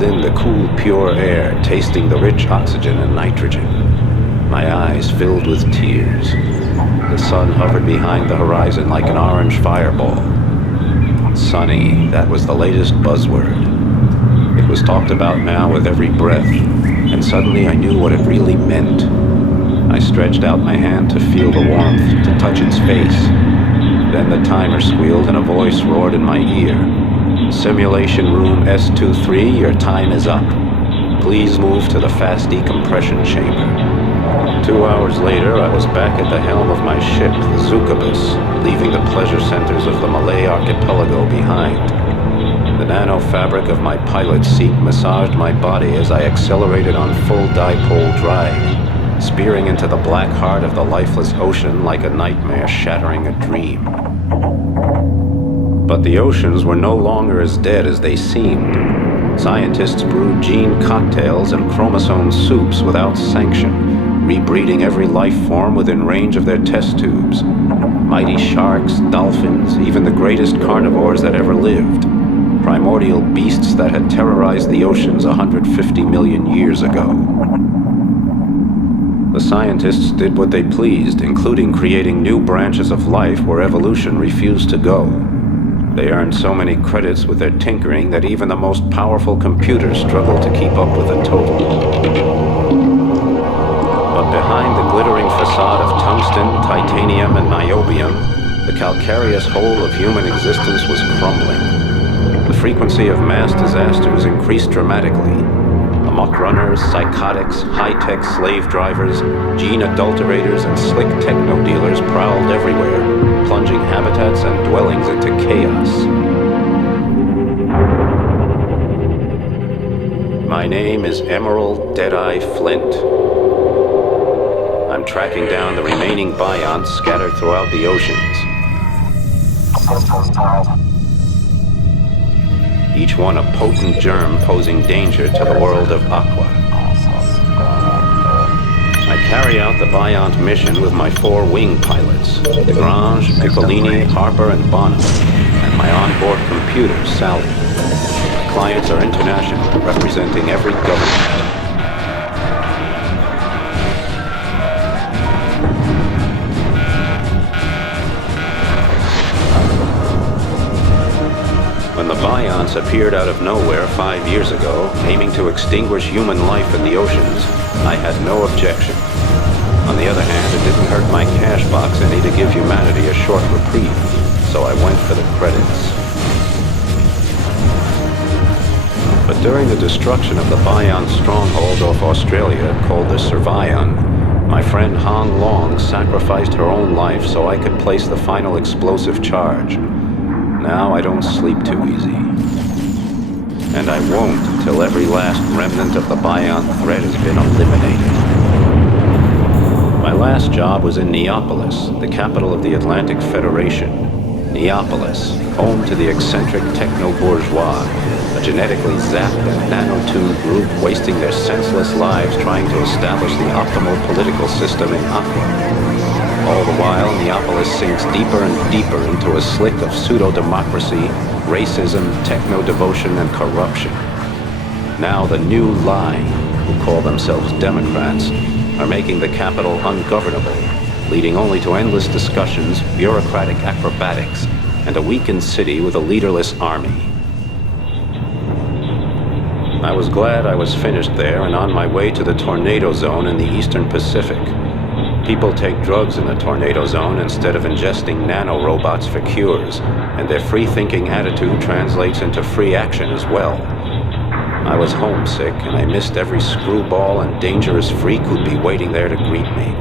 breathed in the cool, pure air, tasting the rich oxygen and nitrogen. My eyes filled with tears. The sun hovered behind the horizon like an orange fireball. Sunny, that was the latest buzzword. It was talked about now with every breath, and suddenly I knew what it really meant. I stretched out my hand to feel the warmth, to touch its face. Then the timer squealed and a voice roared in my ear. Simulation room S23, your time is up. Please move to the fast decompression chamber. 2 hours later, I was back at the helm of my ship, the Zukabus, leaving the pleasure centers of the Malay archipelago behind. The nano-fabric of my pilot's seat massaged my body as I accelerated on full dipole drive, spearing into the black heart of the lifeless ocean like a nightmare shattering a dream. But the oceans were no longer as dead as they seemed. Scientists brewed gene cocktails and chromosome soups without sanction, rebreeding every life form within range of their test tubes. Mighty sharks, dolphins, even the greatest carnivores that ever lived. Primordial beasts that had terrorized the oceans 150 million years ago. The scientists did what they pleased, including creating new branches of life where evolution refused to go. They earned so many credits with their tinkering that even the most powerful computers struggled to keep up with the total. But behind the glittering facade of tungsten, titanium, and niobium, the calcareous whole of human existence was crumbling. The frequency of mass disasters increased dramatically. Amok runners, psychotics, high-tech slave drivers, gene adulterators, and slick techno dealers prowled everywhere, plunging habitats and dwellings into chaos. My name is Emerald Deadeye Flint. I'm tracking down the remaining bionts scattered throughout the oceans. Each one a potent germ posing danger to the world of Aqua. I carry out the Biont mission with my 4 wing pilots, Degrange, Piccolini, Harper, and Bonham, and my onboard computer, Sally. My clients are international, representing every government. When the Bionts appeared out of nowhere 5 years ago, aiming to extinguish human life in the oceans, I had no objection. On the other hand, it didn't hurt my cash box any to give humanity a short reprieve, so I went for the credits. But during the destruction of the Biont stronghold off Australia, called the Survion, my friend Hong Long sacrificed her own life so I could place the final explosive charge. Now I don't sleep too easy. And I won't till every last remnant of the Biont threat has been eliminated. My last job was in Neapolis, the capital of the Atlantic Federation. Neapolis, home to the eccentric techno-bourgeois, a genetically zapped and nanotuned group wasting their senseless lives trying to establish the optimal political system in Aqua. All the while, Neapolis sinks deeper and deeper into a slick of pseudo-democracy, racism, techno-devotion, and corruption. Now the new line, who call themselves Democrats, are making the capital ungovernable, leading only to endless discussions, bureaucratic acrobatics, and a weakened city with a leaderless army. I was glad I was finished there and on my way to the tornado zone in the Eastern Pacific. People take drugs in the tornado zone instead of ingesting nanorobots for cures, and their free-thinking attitude translates into free action as well. I was homesick, and I missed every screwball and dangerous freak who'd be waiting there to greet me.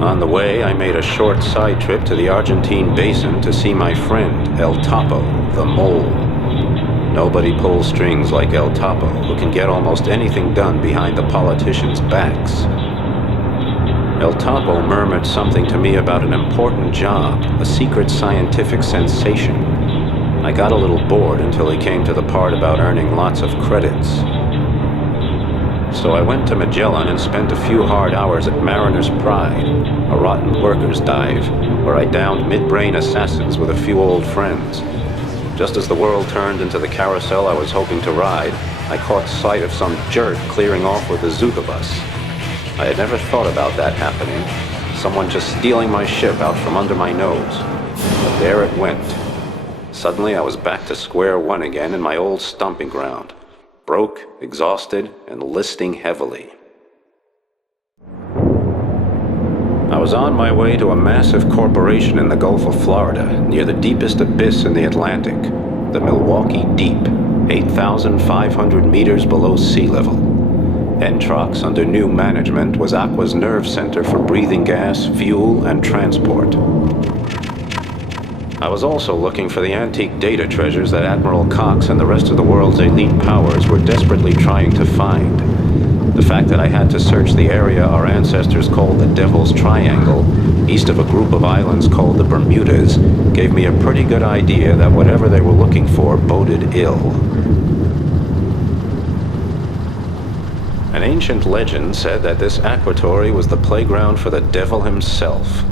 On the way, I made a short side trip to the Argentine basin to see my friend, El Topo, the Mole. Nobody pulls strings like El Topo, who can get almost anything done behind the politicians' backs. El Topo murmured something to me about an important job, a secret scientific sensation. I got a little bored until he came to the part about earning lots of credits. So I went to Magellan and spent a few hard hours at Mariner's Pride, a rotten workers' dive, where I downed mid-brain assassins with a few old friends. Just as the world turned into the carousel I was hoping to ride, I caught sight of some jerk clearing off with the Zuka bus. I had never thought about that happening. Someone just stealing my ship out from under my nose. But there it went. Suddenly I was back to square one again in my old stomping ground. Broke, exhausted, and listing heavily. I was on my way to a massive corporation in the Gulf of Florida, near the deepest abyss in the Atlantic, the Milwaukee Deep, 8,500 meters below sea level. Entrox, under new management, was Aqua's nerve center for breathing gas, fuel, and transport. I was also looking for the antique data treasures that Admiral Cox and the rest of the world's elite powers were desperately trying to find. The fact that I had to search the area our ancestors called the Devil's Triangle, east of a group of islands called the Bermudas, gave me a pretty good idea that whatever they were looking for boded ill. An ancient legend said that this aquatory was the playground for the devil himself.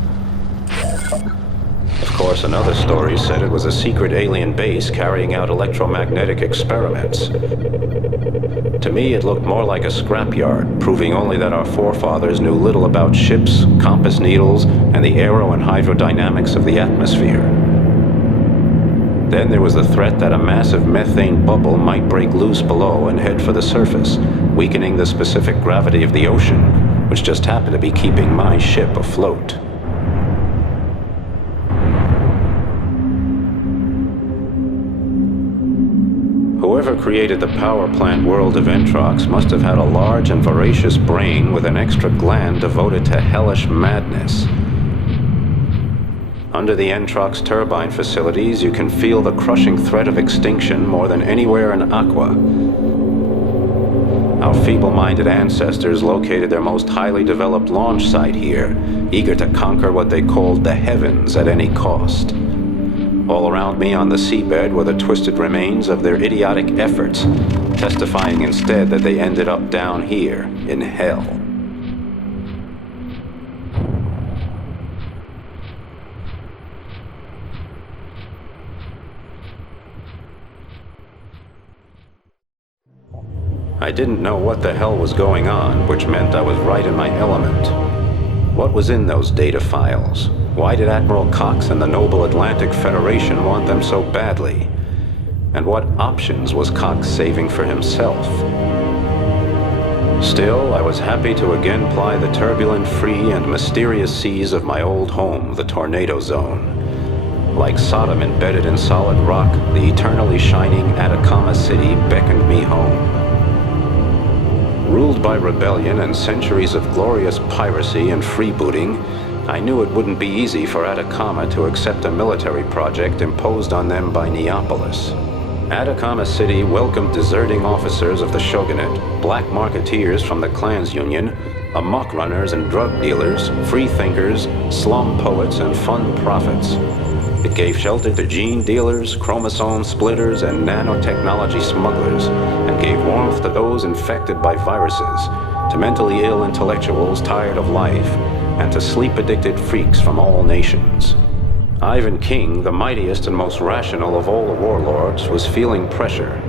Of course, another story said it was a secret alien base carrying out electromagnetic experiments. To me, it looked more like a scrapyard, proving only that our forefathers knew little about ships, compass needles, and the aero and hydrodynamics of the atmosphere. Then there was the threat that a massive methane bubble might break loose below and head for the surface, weakening the specific gravity of the ocean, which just happened to be keeping my ship afloat. Whoever created the power plant world of Entrox must have had a large and voracious brain with an extra gland devoted to hellish madness. Under the Entrox turbine facilities, you can feel the crushing threat of extinction more than anywhere in Aqua. Our feeble-minded ancestors located their most highly developed launch site here, eager to conquer what they called the heavens at any cost. All around me on the seabed were the twisted remains of their idiotic efforts, testifying instead that they ended up down here, in hell. I didn't know what the hell was going on, which meant I was right in my element. What was in those data files? Why did Admiral Cox and the noble Atlantic Federation want them so badly? And what options was Cox saving for himself? Still, I was happy to again ply the turbulent, free, and mysterious seas of my old home, the Tornado Zone. Like Sodom embedded in solid rock, the eternally shining Atacama City beckoned me home. Ruled by rebellion and centuries of glorious piracy and freebooting, I knew it wouldn't be easy for Atacama to accept a military project imposed on them by Neapolis. Atacama City welcomed deserting officers of the shogunate, black marketeers from the clans union, amok runners and drug dealers, free thinkers, slum poets, and fun prophets. It gave shelter to gene dealers, chromosome splitters, and nanotechnology smugglers, and gave warmth to those infected by viruses, to mentally ill intellectuals tired of life, and to sleep-addicted freaks from all nations. Ivan King, the mightiest and most rational of all the warlords, was feeling pressure.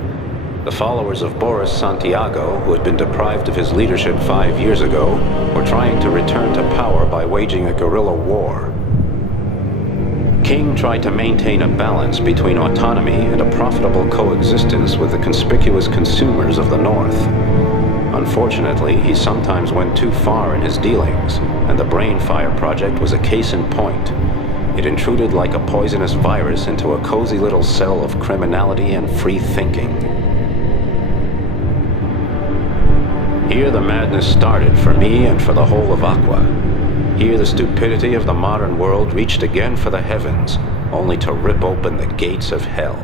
The followers of Boris Santiago, who had been deprived of his leadership 5 years ago, were trying to return to power by waging a guerrilla war. King tried to maintain a balance between autonomy and a profitable coexistence with the conspicuous consumers of the North. Unfortunately, he sometimes went too far in his dealings, and the Brainfire Project was a case in point. It intruded like a poisonous virus into a cozy little cell of criminality and free thinking. Here the madness started for me and for the whole of Aqua. Here the stupidity of the modern world reached again for the heavens, only to rip open the gates of hell.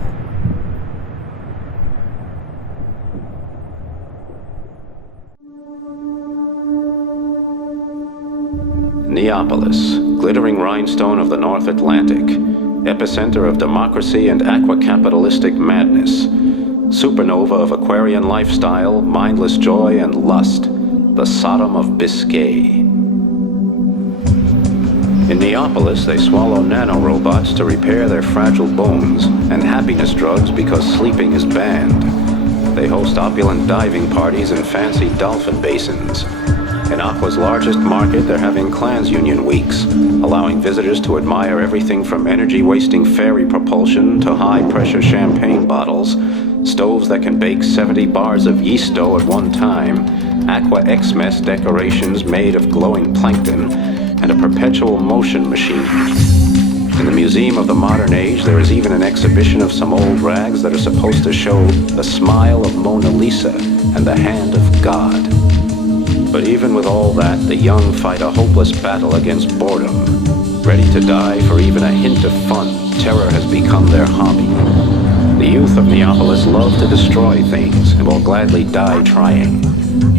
Neapolis, glittering rhinestone of the North Atlantic, epicenter of democracy and aqua-capitalistic madness, supernova of Aquarian lifestyle, mindless joy, and lust, the Sodom of Biscay. In Neapolis, they swallow nanorobots to repair their fragile bones, and happiness drugs because sleeping is banned. They host opulent diving parties in fancy dolphin basins. In Aqua's largest market, they're having Clans Union weeks, allowing visitors to admire everything from energy-wasting ferry propulsion to high-pressure champagne bottles, stoves that can bake 70 bars of yeast dough at one time, Aqua X-Mess decorations made of glowing plankton, and a perpetual motion machine. In the Museum of the Modern Age, there is even an exhibition of some old rags that are supposed to show the smile of Mona Lisa and the hand of God. But even with all that, the young fight a hopeless battle against boredom. Ready to die for even a hint of fun, terror has become their hobby. The youth of Neapolis love to destroy things and will gladly die trying.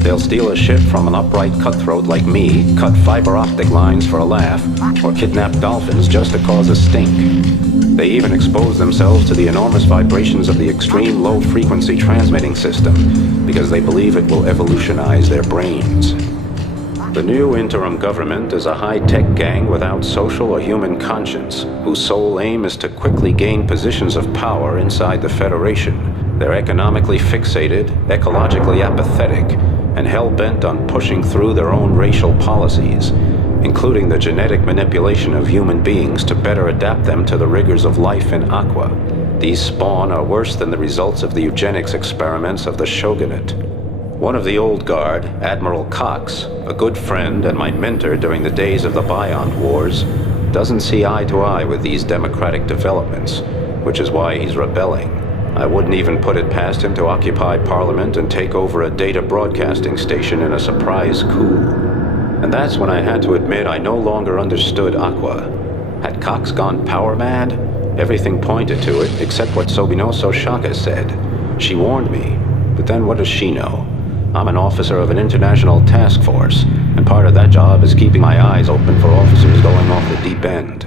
They'll steal a ship from an upright cutthroat like me, cut fiber optic lines for a laugh, or kidnap dolphins just to cause a stink. They even expose themselves to the enormous vibrations of the extreme low-frequency transmitting system because they believe it will evolutionize their brains. The new interim government is a high-tech gang without social or human conscience, whose sole aim is to quickly gain positions of power inside the Federation. They're economically fixated, ecologically apathetic, and hell-bent on pushing through their own racial policies, including the genetic manipulation of human beings to better adapt them to the rigors of life in Aqua. These spawn are worse than the results of the eugenics experiments of the shogunate. One of the old guard, Admiral Cox, a good friend and my mentor during the days of the Beyond Wars, doesn't see eye to eye with these democratic developments, which is why he's rebelling. I wouldn't even put it past him to occupy Parliament and take over a data broadcasting station in a surprise coup. And that's when I had to admit I no longer understood Aqua. Had Cox gone power mad? Everything pointed to it, except what Sobinoso Shaka said. She warned me, but then what does she know? I'm an officer of an international task force, and part of that job is keeping my eyes open for officers going off the deep end.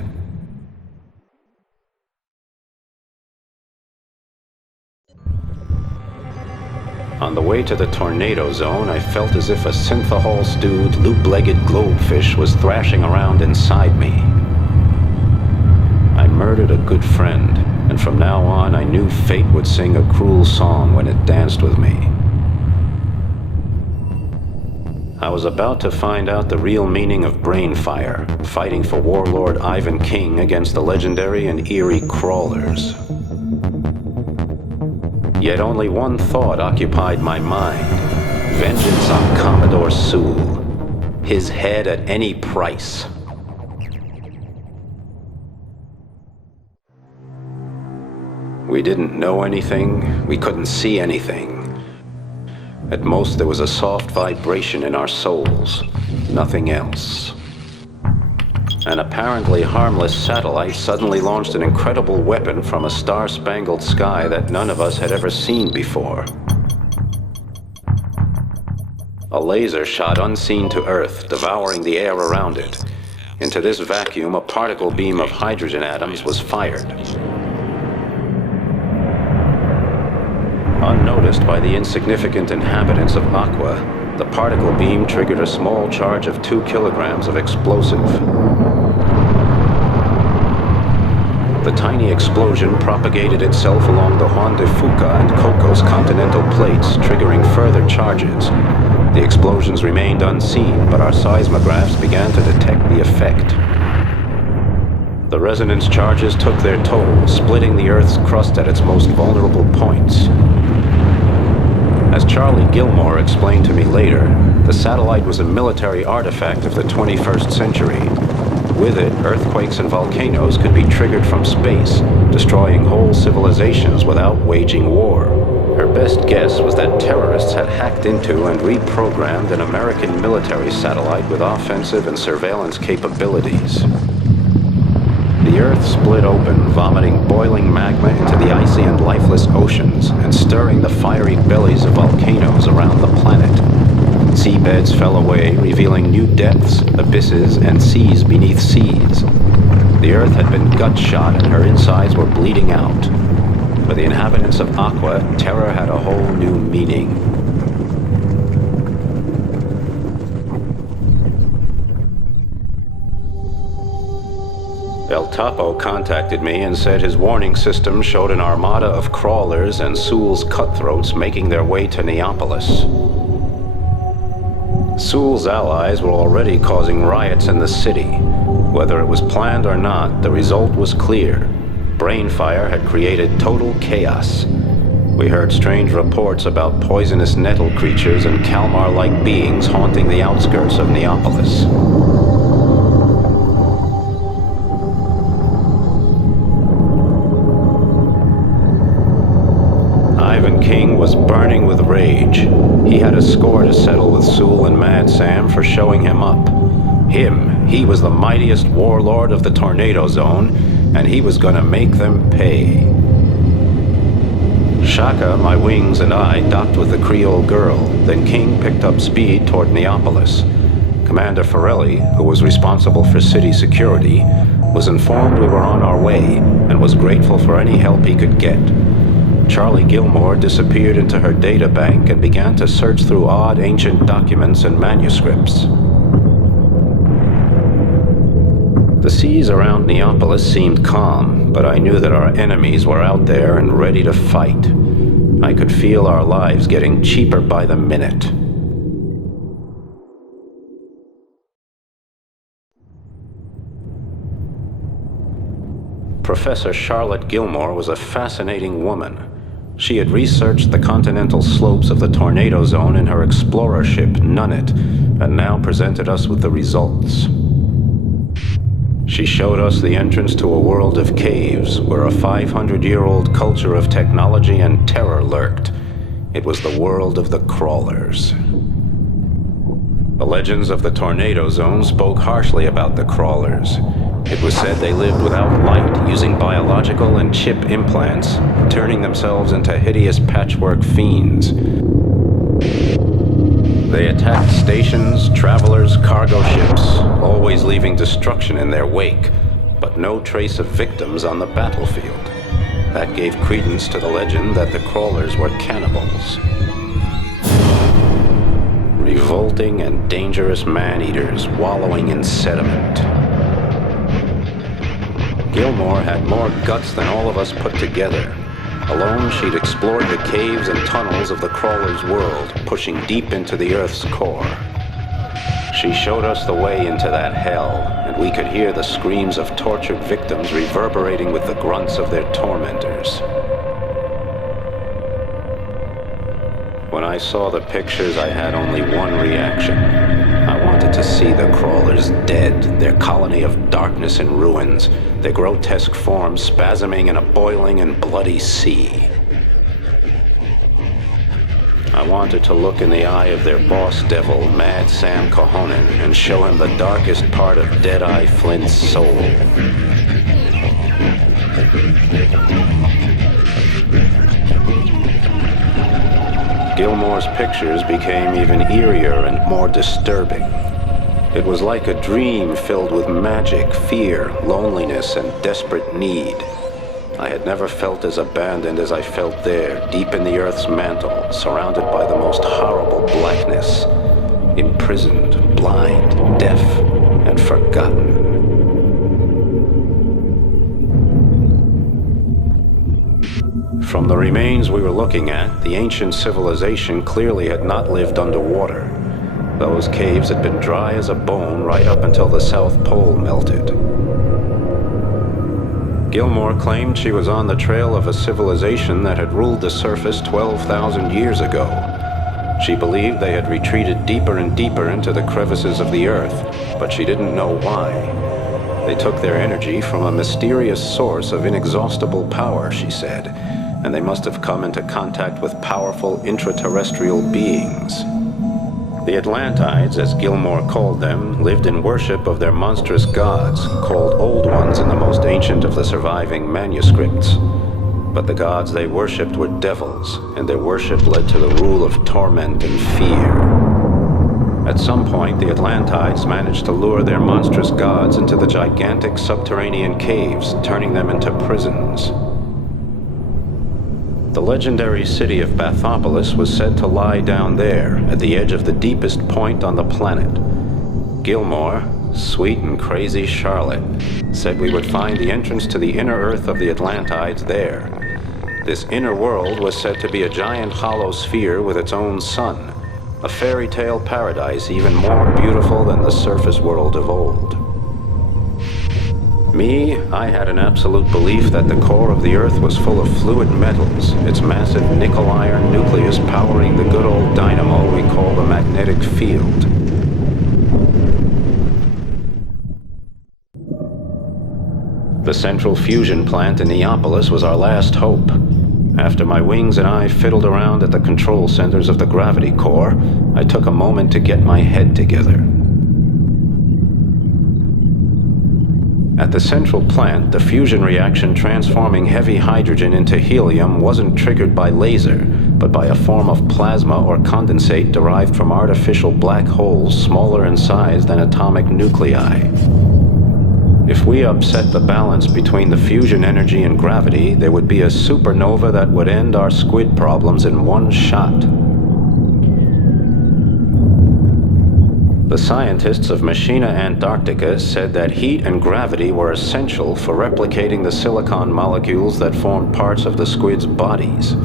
On the way to the tornado zone, I felt as if a synthahol-stewed, loop-legged globefish was thrashing around inside me. I murdered a good friend, and from now on I knew fate would sing a cruel song when it danced with me. I was about to find out the real meaning of brain fire, fighting for warlord Ivan King against the legendary and eerie crawlers. Yet only one thought occupied my mind: vengeance on Commodore Sewell. His head at any price. We didn't know anything, we couldn't see anything. At most there was a soft vibration in our souls, nothing else. An apparently harmless satellite suddenly launched an incredible weapon from a star-spangled sky that none of us had ever seen before. A laser shot unseen to Earth, devouring the air around it. Into this vacuum, a particle beam of hydrogen atoms was fired. Unnoticed by the insignificant inhabitants of Aqua, the particle beam triggered a small charge of 2 kilograms of explosive. The tiny explosion propagated itself along the Juan de Fuca and Cocos continental plates, triggering further charges. The explosions remained unseen, but our seismographs began to detect the effect. The resonance charges took their toll, splitting the Earth's crust at its most vulnerable points. As Charlie Gilmore explained to me later, the satellite was a military artifact of the 21st century. With it, earthquakes and volcanoes could be triggered from space, destroying whole civilizations without waging war. Her best guess was that terrorists had hacked into and reprogrammed an American military satellite with offensive and surveillance capabilities. The Earth split open, vomiting boiling magma into the icy and lifeless oceans, and stirring the fiery bellies of volcanoes around the planet. Seabeds fell away, revealing new depths, abysses, and seas beneath seas. The Earth had been gut-shot and her insides were bleeding out. For the inhabitants of Aqua, terror had a whole new meaning. El Topo contacted me and said his warning system showed an armada of crawlers and Sewell's cutthroats making their way to Neapolis. Sewell's allies were already causing riots in the city. Whether it was planned or not, the result was clear. Brainfire had created total chaos. We heard strange reports about poisonous nettle creatures and Kalmar-like beings haunting the outskirts of Neapolis. Ivan King was burning with rage. He had a score to settle with Sewell and Mad Sam for showing him up. He was the mightiest warlord of the Tornado Zone, and he was gonna make them pay. Shaka, my wings, and I docked with the Creole girl. Then King picked up speed toward Neapolis. Commander Forelli, who was responsible for city security, was informed we were on our way and was grateful for any help he could get. Charlie Gilmore disappeared into her data bank and began to search through odd ancient documents and manuscripts. The seas around Neapolis seemed calm, but I knew that our enemies were out there and ready to fight. I could feel our lives getting cheaper by the minute. Professor Charlotte Gilmore was a fascinating woman. She had researched the continental slopes of the Tornado Zone in her explorer ship, Nunnet, and now presented us with the results. She showed us the entrance to a world of caves where a 500-year-old culture of technology and terror lurked. It was the world of the crawlers. The legends of the Tornado Zone spoke harshly about the crawlers. It was said they lived without light, using biological and chip implants, turning themselves into hideous patchwork fiends. They attacked stations, travelers, cargo ships, always leaving destruction in their wake, but no trace of victims on the battlefield. That gave credence to the legend that the crawlers were cannibals. Revolting and dangerous man-eaters wallowing in sediment. Gilmore had more guts than all of us put together. Alone, she'd explored the caves and tunnels of the crawler's world, pushing deep into the Earth's core. She showed us the way into that hell, and we could hear the screams of tortured victims reverberating with the grunts of their tormentors. When I saw the pictures, I had only one reaction. I wanted to see the crawlers dead, their colony of darkness and ruins, their grotesque forms spasming in a boiling and bloody sea. I wanted to look in the eye of their boss devil, Mad Sam Cahonen, and show him the darkest part of Deadeye Flint's soul. Gilmore's pictures became even eerier and more disturbing. It was like a dream filled with magic, fear, loneliness, and desperate need. I had never felt as abandoned as I felt there, deep in the Earth's mantle, surrounded by the most horrible blackness, imprisoned, blind, deaf, and forgotten. From the remains we were looking at, the ancient civilization clearly had not lived underwater. Those caves had been dry as a bone right up until the South Pole melted. Gilmore claimed she was on the trail of a civilization that had ruled the surface 12,000 years ago. She believed they had retreated deeper and deeper into the crevices of the Earth, but she didn't know why. They took their energy from a mysterious source of inexhaustible power, she said, and they must have come into contact with powerful intraterrestrial beings. The Atlantides, as Gilmore called them, lived in worship of their monstrous gods, called Old Ones in the most ancient of the surviving manuscripts. But the gods they worshipped were devils, and their worship led to the rule of torment and fear. At some point, the Atlantides managed to lure their monstrous gods into the gigantic subterranean caves, turning them into prisons. The legendary city of Bathopolis was said to lie down there, at the edge of the deepest point on the planet. Gilmore, sweet and crazy Charlotte, said we would find the entrance to the inner earth of the Atlantides there. This inner world was said to be a giant hollow sphere with its own sun, a fairy tale paradise even more beautiful than the surface world of old. Me, I had an absolute belief that the core of the Earth was full of fluid metals, its massive nickel-iron nucleus powering the good old dynamo we call the magnetic field. The central fusion plant in Neapolis was our last hope. After my wings and I fiddled around at the control centers of the gravity core, I took a moment to get my head together. At the central plant, the fusion reaction transforming heavy hydrogen into helium wasn't triggered by laser, but by a form of plasma or condensate derived from artificial black holes smaller in size than atomic nuclei. If we upset the balance between the fusion energy and gravity, there would be a supernova that would end our squid problems in one shot. The scientists of Machina Antarctica said that heat and gravity were essential for replicating the silicon molecules that formed parts of the squid's bodies.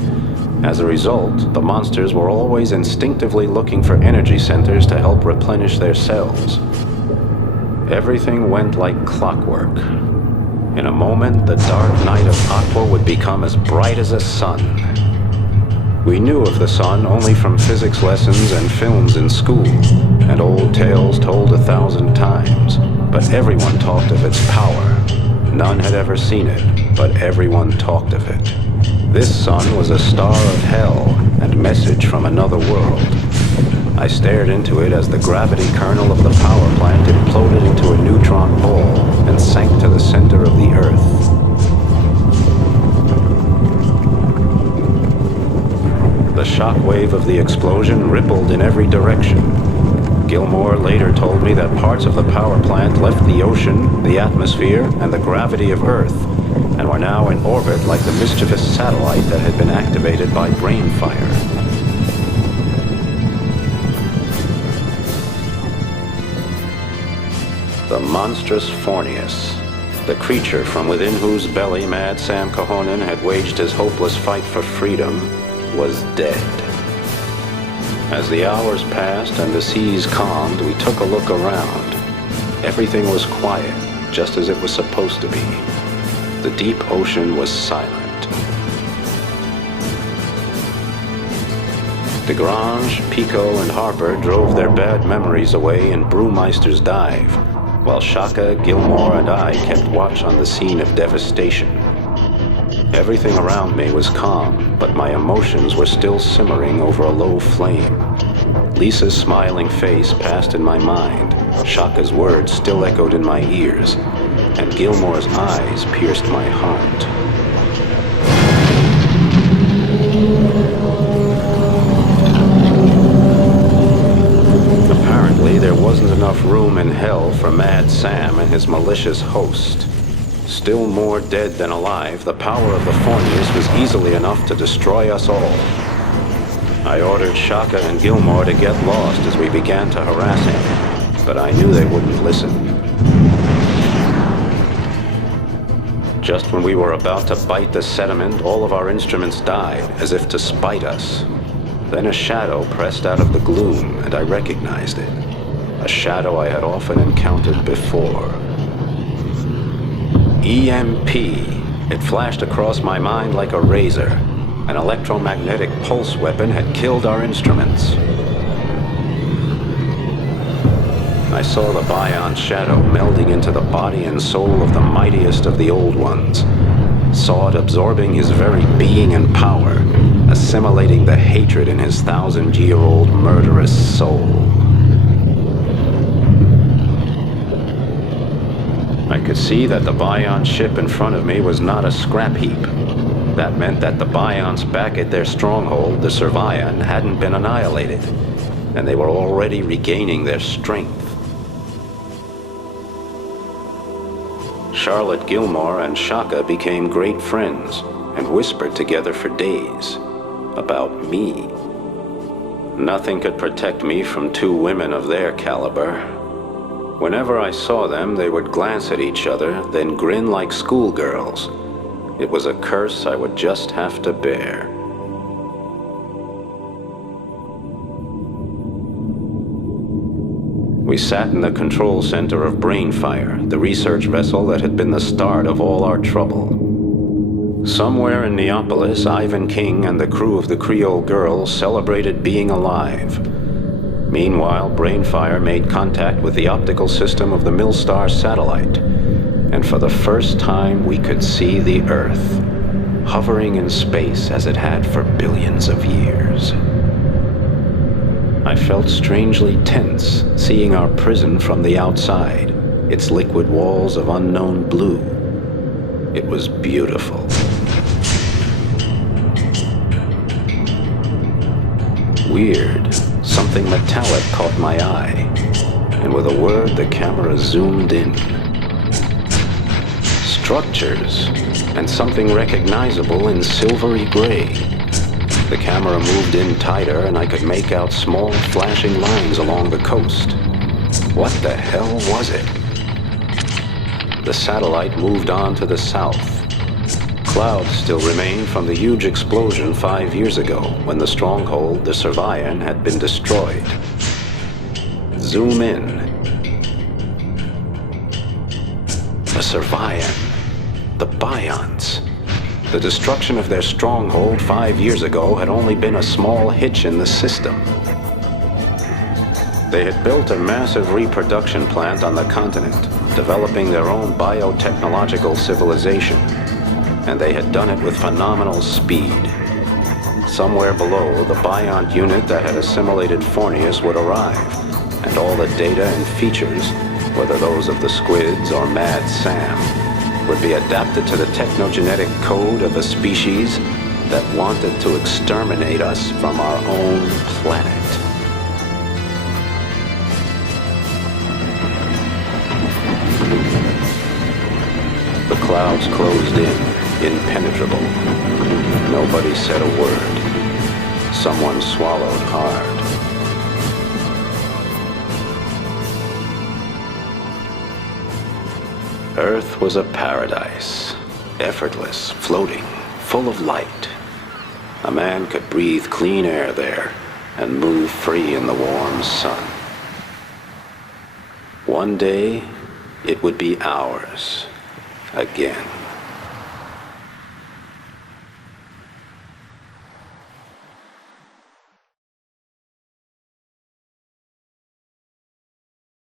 As a result, the monsters were always instinctively looking for energy centers to help replenish their cells. Everything went like clockwork. In a moment, the dark night of Aqua would become as bright as a sun. We knew of the sun only from physics lessons and films in school, and old tales told 1,000 times. But everyone talked of its power. None had ever seen it, but everyone talked of it. This sun was a star of hell and message from another world. I stared into it as the gravity kernel of the power plant imploded into a neutron ball and sank to the center of the Earth. The shockwave of the explosion rippled in every direction. Gilmore later told me that parts of the power plant left the ocean, the atmosphere, and the gravity of Earth, and were now in orbit like the mischievous satellite that had been activated by brain fire. The monstrous Fornius, the creature from within whose belly Mad Sam Cahonen had waged his hopeless fight for freedom, was dead. As the hours passed and the seas calmed, we took a look around. Everything was quiet, just as it was supposed to be. The deep ocean was silent. DeGrange, Pico, and Harper drove their bad memories away in Brewmeister's dive, while Shaka, Gilmore, and I kept watch on the scene of devastation. Everything around me was calm, but my emotions were still simmering over a low flame. Lisa's smiling face passed in my mind, Shaka's words still echoed in my ears, and Gilmore's eyes pierced my heart. Apparently, there wasn't enough room in hell for Mad Sam and his malicious host. Still more dead than alive, the power of the Fornius was easily enough to destroy us all. I ordered Shaka and Gilmore to get lost as we began to harass him, but I knew they wouldn't listen. Just when we were about to bite the sediment, all of our instruments died, as if to spite us. Then a shadow pressed out of the gloom, and I recognized it. A shadow I had often encountered before. EMP. It flashed across my mind like a razor. An electromagnetic pulse weapon had killed our instruments. I saw the Bion shadow melding into the body and soul of the mightiest of the old ones. Saw it absorbing his very being and power, assimilating the hatred in his 1,000-year-old murderous soul. I could see that the Bion ship in front of me was not a scrap heap. That meant that the Bions back at their stronghold, the Servion, hadn't been annihilated, and they were already regaining their strength. Charlotte Gilmore and Shaka became great friends and whispered together for days about me. Nothing could protect me from two women of their caliber. Whenever I saw them, they would glance at each other, then grin like schoolgirls. It was a curse I would just have to bear. We sat in the control center of Brainfire, the research vessel that had been the start of all our trouble. Somewhere in Neapolis, Ivan King and the crew of the Creole Girl celebrated being alive. Meanwhile, Brainfire made contact with the optical system of the Milstar satellite, and for the first time we could see the Earth, hovering in space as it had for billions of years. I felt strangely tense, seeing our prison from the outside, its liquid walls of unknown blue. It was beautiful. Weird, something metallic caught my eye, and with a word the camera zoomed in. Structures, and something recognizable in silvery gray. The camera moved in tighter and I could make out small flashing lines along the coast. What the hell was it? The satellite moved on to the south. Clouds still remained from the huge explosion 5 years ago when the stronghold, the Survian, had been destroyed. Zoom in. The Survian. The Bions. The destruction of their stronghold 5 years ago had only been a small hitch in the system. They had built a massive reproduction plant on the continent, developing their own biotechnological civilization, and they had done it with phenomenal speed. Somewhere below, the Biont unit that had assimilated Fornius would arrive, and all the data and features, whether those of the squids or Mad Sam, would be adapted to the technogenetic code of a species that wanted to exterminate us from our own planet. The clouds closed in, impenetrable. Nobody said a word. Someone swallowed hard. Earth was a paradise, effortless, floating, full of light. A man could breathe clean air there and move free in the warm sun. One day, it would be ours again.